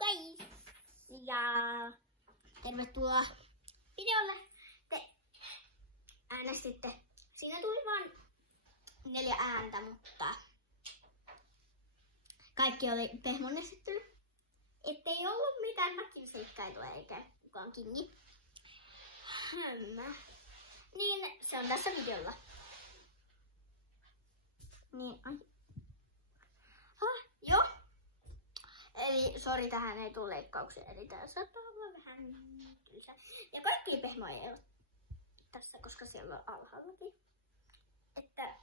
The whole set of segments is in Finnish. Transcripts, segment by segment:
guys! Ja tervetuloa videolle. Te äänestitte. Siinä tuli vain 4 ääntä, mutta kaikki oli Pehmon esittely. Ettei ollut mitään mäkiseikkailua eikä kukaan kingi. Niin se on tässä videolla. Niin, joo. Eli sori, tähän ei tule leikkauksia, eli tää saattaa olla vähän tylsä. Ja kaikki Pehmo ei ole tässä, koska siellä on alhaallakin. Että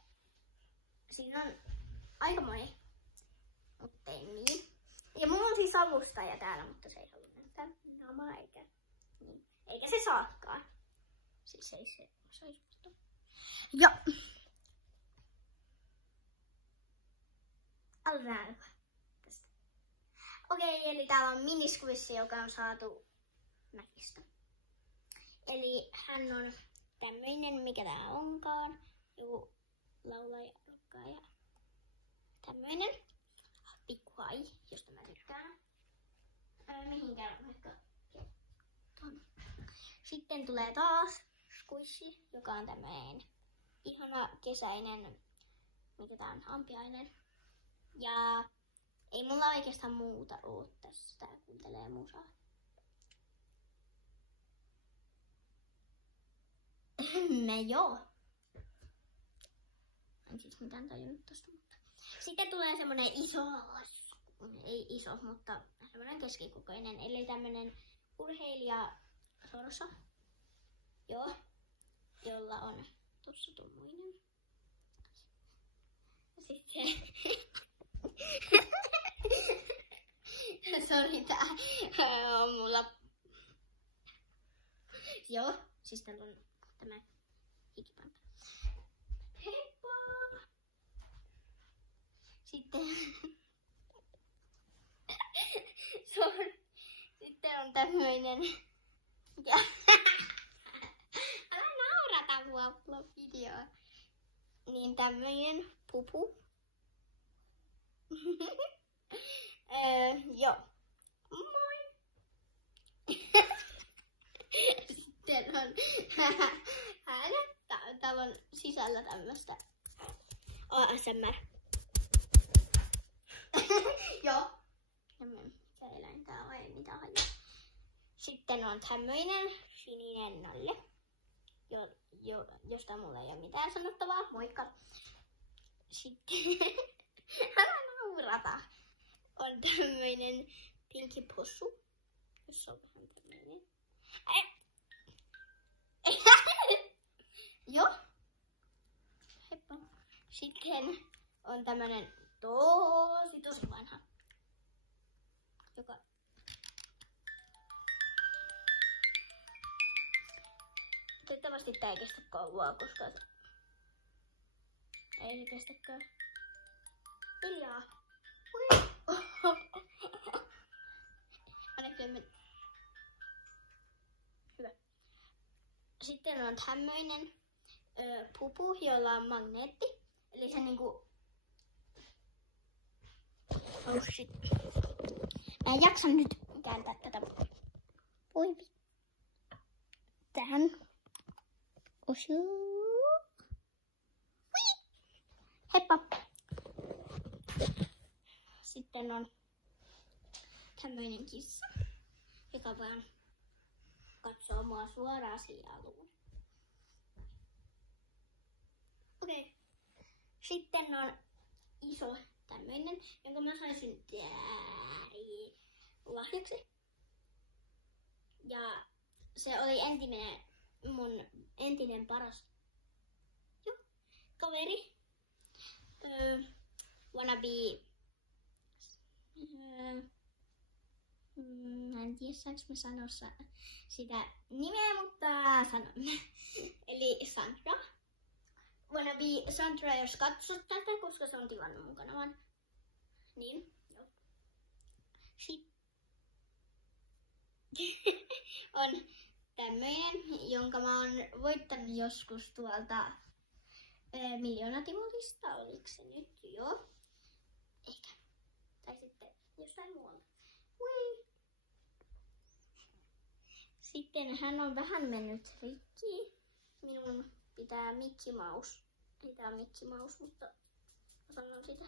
siinä on aika moni, mutta ei niin. Ja mulla on siis avustaja täällä, mutta se ei halua näyttää namaa eikä se saakaan. Siis ei se osaisi vastata. Joo. Aloitetaan tästä. Okei, eli täällä on miniskuissi, joka on saatu Mäkistä. Eli hän on tämmöinen, mikä tää onkaan. Joku laulaja, rukkaaja. Tämmöinen. Pikkuhai, josta mä tykkään. Mihinkään vaikka. Sitten tulee taas squishy, joka on tämmöinen ihana kesäinen, mikä tää on, ampiainen. Ja ei mulla oikeastaan muuta oo tässä, tää kuuntelee musaa. Joo. En siis mitään tajunnut tosta, mutta. Sitten tulee semmonen iso, ei iso, mutta semmonen keskikokoinen, eli tämmönen urheilija sorsa. Joo, jolla on tossa tommoinen. Sitten sori, tää on mulla. Joo, siis täällä on tämä hikipanta. Heippa! Sitten on tämmöinen. Ja älä naurata mua videoa. Niin tämmöinen pupu. Joo. Moi! Sitten on täällä on sisällä tämmöstä ASMR. Joo. Mikä eläin tää on? Ei mitään hajua. Sitten on tämmöinen sininen nalle, josta mulla ei ole mitään sanottavaa. Moikka! Sitten älä naurata. On tämmöinen pinki possu, jossa on vähän tämmöinen. Joo. Heippa. Sitten on tämmönen tosi vanha, joka toivottavasti tää ei kestä kauaa, koska ei se kestäkään. Hiljaa. Hyvä. Sitten on tämmöinen pupu, jolla on magneetti. Eli se niinku. Oh shit. Mä en jaksa nyt kääntää tätä. Voi. Tähän. Heippa! Sitten on tämmöinen kissa, joka vaan katsoo mua suoraan sieluun. Okei. Sitten on iso tämmöinen, jonka mä sain lahjaksi. Ja se oli mun entinen paras kaveri. Wannabe. Mä en tiedä saanko mä sanoa sitä nimeä, mutta sanon. Eli Sandra. Wannabe Sandra, jos katsot tätä, koska se on tilannut mun kanavan. Niin, joo. Sitten on tämmöinen, jonka mä oon voittanut joskus tuolta Miljoonatimolista, oliko se nyt? Joo. Ehkä. Tai sitten jossain muualta. Ui. Sitten hän on vähän mennyt rikki. Minun pitää Mickey Mouse. Ei tää on Mickey Mouse, mutta mä sanon sitä.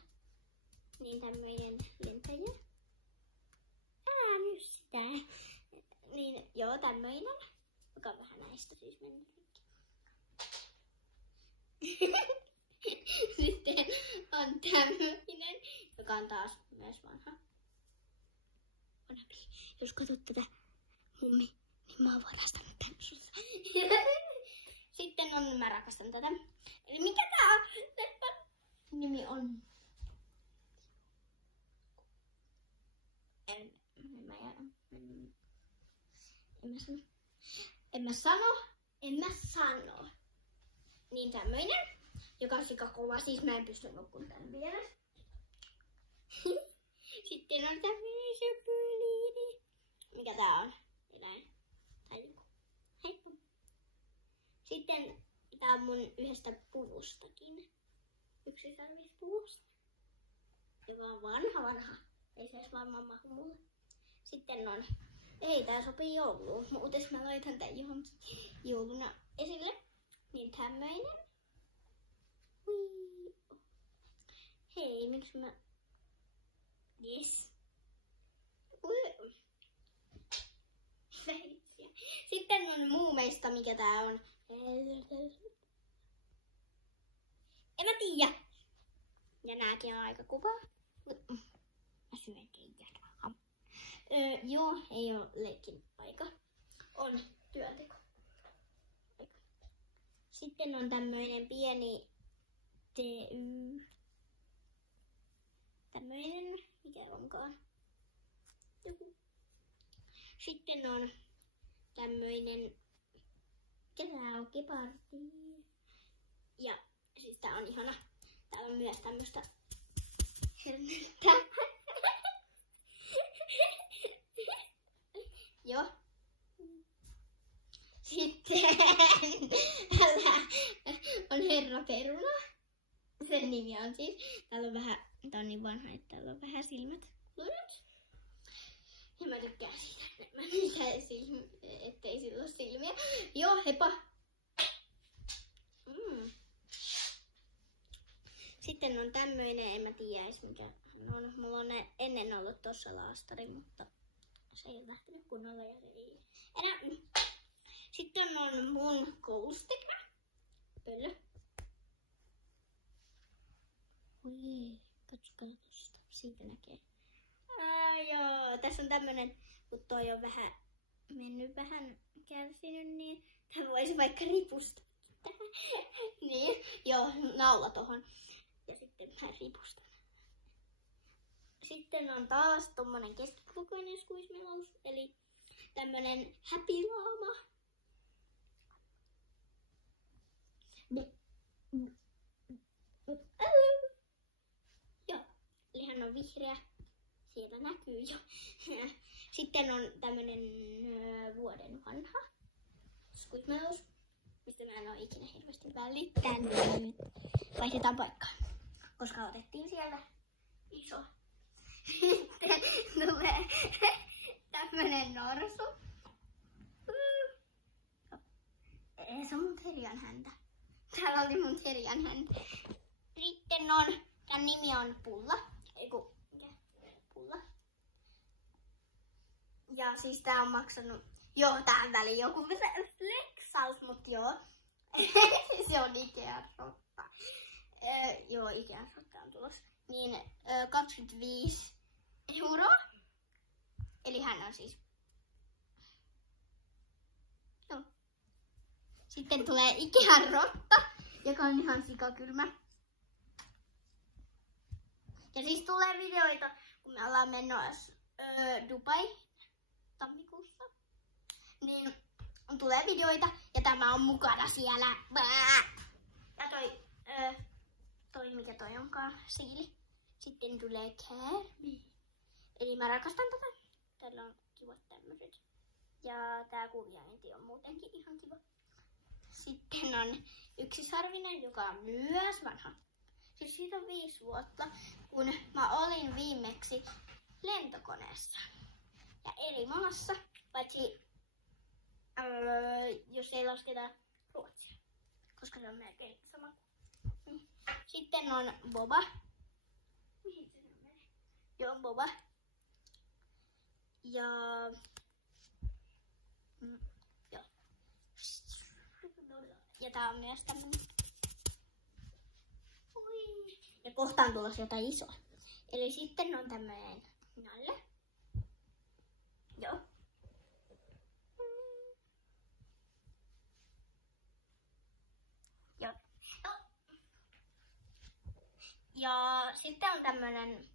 Niin tämmöinen lentäjä. Älä nyt sitä. Niin joo, tämmöinen. Joka on vähän näistä siis mennyt rikki. Sitten on tämmöinen, joka on taas myös vanha. Jos katsot tätä mummi, niin mä oon varastanut tän sulta. Sitten on, mä rakastan tätä. Eli mikä tää on? Leffan nimi on... En mä sano. Niin tämmöinen, joka on sikakova, siis mä en pysty nukkumaan tän vielä. Sitten on tämmöinen söpöliini. Mikä tää on? Eläin. Tai joku. Heippa. Sitten tää on mun yhdestä puvustakin. Yksisarvispuvusta. Joka on vanha. Ei se edes varmaan mahu mulle. Sitten on... Ei, tää sopii jouluun. Muuten mä laitan tän johonkin jouluna esille. Niin tämmöinen. Hei, miksi mä... Yes. Sitten on muumeista, mikä tää on. En mä tiedä. Ja nääkin on aika kuvaa. Mä syön keijät. Joo, ei oo leikin aika. On työnteko. Sitten on tämmöinen pieni TY. Tämmöinen, mikä onkaan. Joku. Sitten on tämmöinen, mikä tää on, gepardi. Ja siis tää on ihana. Täällä on myös tämmöstä hernettä. Joo. Sitten on Herra Peruna. Sen nimi on siis. Täällä on vähän, tää on niin vanha, että täällä on vähän silmät lunat. Ja mä tykkään siitä enemmän, ettei sillä ole silmiä. Joo, heippa. Sitten on tämmöinen, en mä tiedä edes mikä on. Mulla on ennen ollut tossa laastari, mutta se ei ole lähtenyt kunnolla ja se ei enää. Sitten on mun koulustekä pöllö. Oi, katsokaa tosta. Siitä näkee. Joo, tässä on tämmönen, kun toi on vähän mennyt, vähän kärsinyt, niin tää voisi vaikka ripustaa. Niin, joo, naula tohon. Ja sitten mä ripustan. Sitten on taas tommonen keskikokoinen Squishmallows, eli tämmönen Happy Llama. Joo, eli hän on vihreä. Siellä näkyy jo. Sitten on tämmönen vuoden vanha Squishmallows, mistä mä en oo ikinä hirveästi välittänyt. Vaihdetaan paikkaa, koska otettiin siellä iso. Sitten tulee tämmönen norsu. Se on mun terian häntä. Täällä oli mun terian häntä. Sitten on, tän nimi on Pulla. Eiku, Pulla. Ja siis tää on maksanut, joo tää on väliin joku flexaus, mut joo. Se on Ikean rotta. Joo, Ikean rotta on tulossa. Niin 25 €. Eli hän on siis... Joo. Sitten tulee Ikean rotta, joka on ihan sikakylmä. Ja siis tulee videoita, kun me ollaan menossa Dubai tammikuussa. Niin tulee videoita ja tämä on mukana siellä. Ja toi mikä toi onkaan, siili. Sitten tulee käärme. Eli mä rakastan tätä. Täällä on kivat tämmöset. Ja tää kuviointi on muutenkin ihan kiva. Sitten on yksisarvinen, joka on myös vanha. Siis siitä on 5 vuotta, kun mä olin jos ei lasketa ruotsia, koska se on melkein sama. Sitten on Boba. Mihin se menee? Joo, Boba. Ja... joo. Ja tää on myös tämmönen. Ja kohta on tulossa jotain isoa. Eli sitten on tämmönen Nalle. Joo. Joo. No. Ja sitten on tämmönen,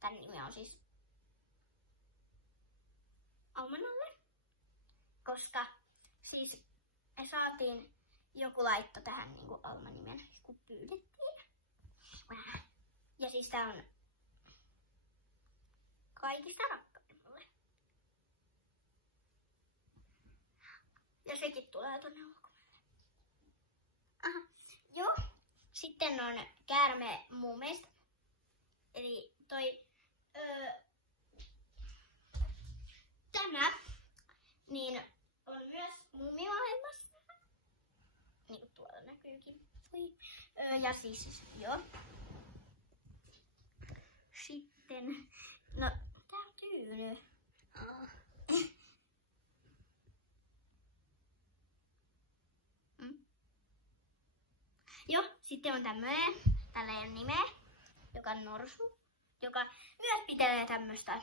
tän nimi on siis Almanalle. Koska siis me saatiin, joku laitto tähän niinku Alma-nimen, kun pyydettiin. Ja siis tää on kaikista rakkain mulle. Ja sekin tulee tonne ulkomaille. Aha, joo. Sitten on käärme muumeista. Eli toi tämä niin on myös muumimaailmassa. Niin kuin tuolla näkyykin. Ja siis joo. Sitten, no tää on tyyny. Joo, sitten on tällainen nimeä, joka on norsu, joka myös pitelee tämmöstä.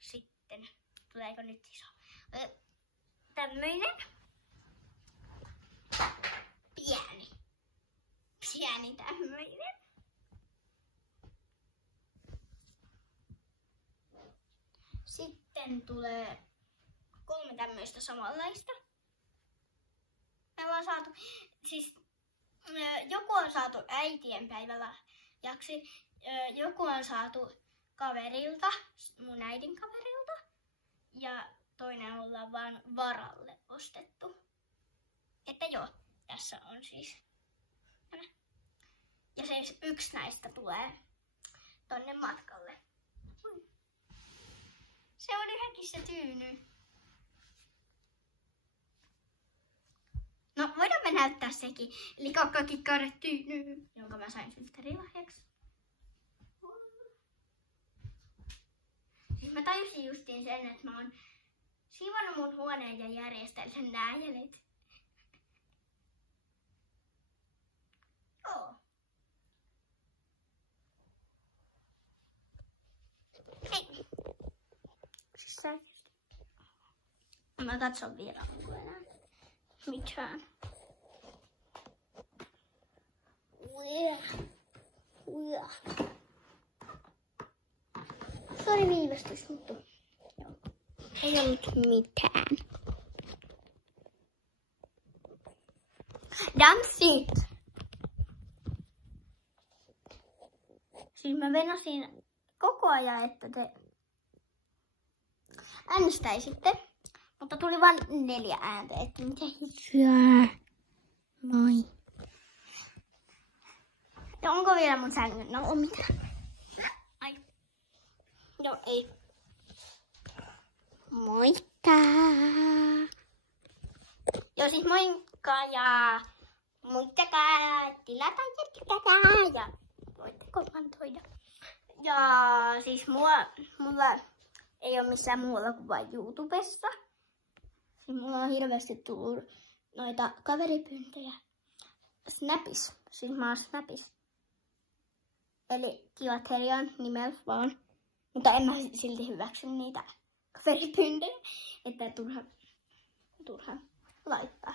Sitten, tuleeko nyt iso? Tämmöinen. Pieni tämmöinen. Sitten tulee 3 tämmöistä samanlaista. Me ollaan saatu, siis joku on saatu äitienpäivällä jaksi, joku on saatu kaverilta, mun äidin kaverilta, ja toinen ollaan vaan varalle ostettu. Että joo, tässä on siis nämä. Ja se yksi näistä tulee tonne matkalle. Se on yhdenkin se tyyny. No, voidaan me näyttää sekin. Eli kakkakikkauden tyyny, jonka mä sain synttärilahjaksi. Siis mä tajusin justiin sen, että mä oon siivonnut mun huoneen ja järjestellyt nää jälet. Joo. Hei. Siis selkeästi. Mä katson vielä, onko enää mitään. Sori viivästys, mutta joo. Ei ollut mitään. That's it. Siis mä venasin koko ajan, että te äänestäisitte, mutta tuli vain 4 ääntä, että mitä hitsyä. Moi. Ja onko vielä mun sängyn? No on mitään. Ai. Joo, ei. Moikka. Joo, siis moikka ja muistakaa tilata ja tykätä ja voitte kommentoida. Ja siis mulla ei ole missään muualla kuin vain YouTubessa. Siis mulla on hirveästi tullut noita kaveripyyntöjä. Snapis. Siis mä oon Snapis. Eli Kivatherian nimellä vaan. Mutta en mä silti hyväksy niitä kaveripyyntöjä. Että turha laittaa.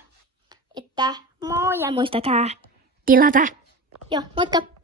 Että moi ja muistakaa tilata. Joo, moikka!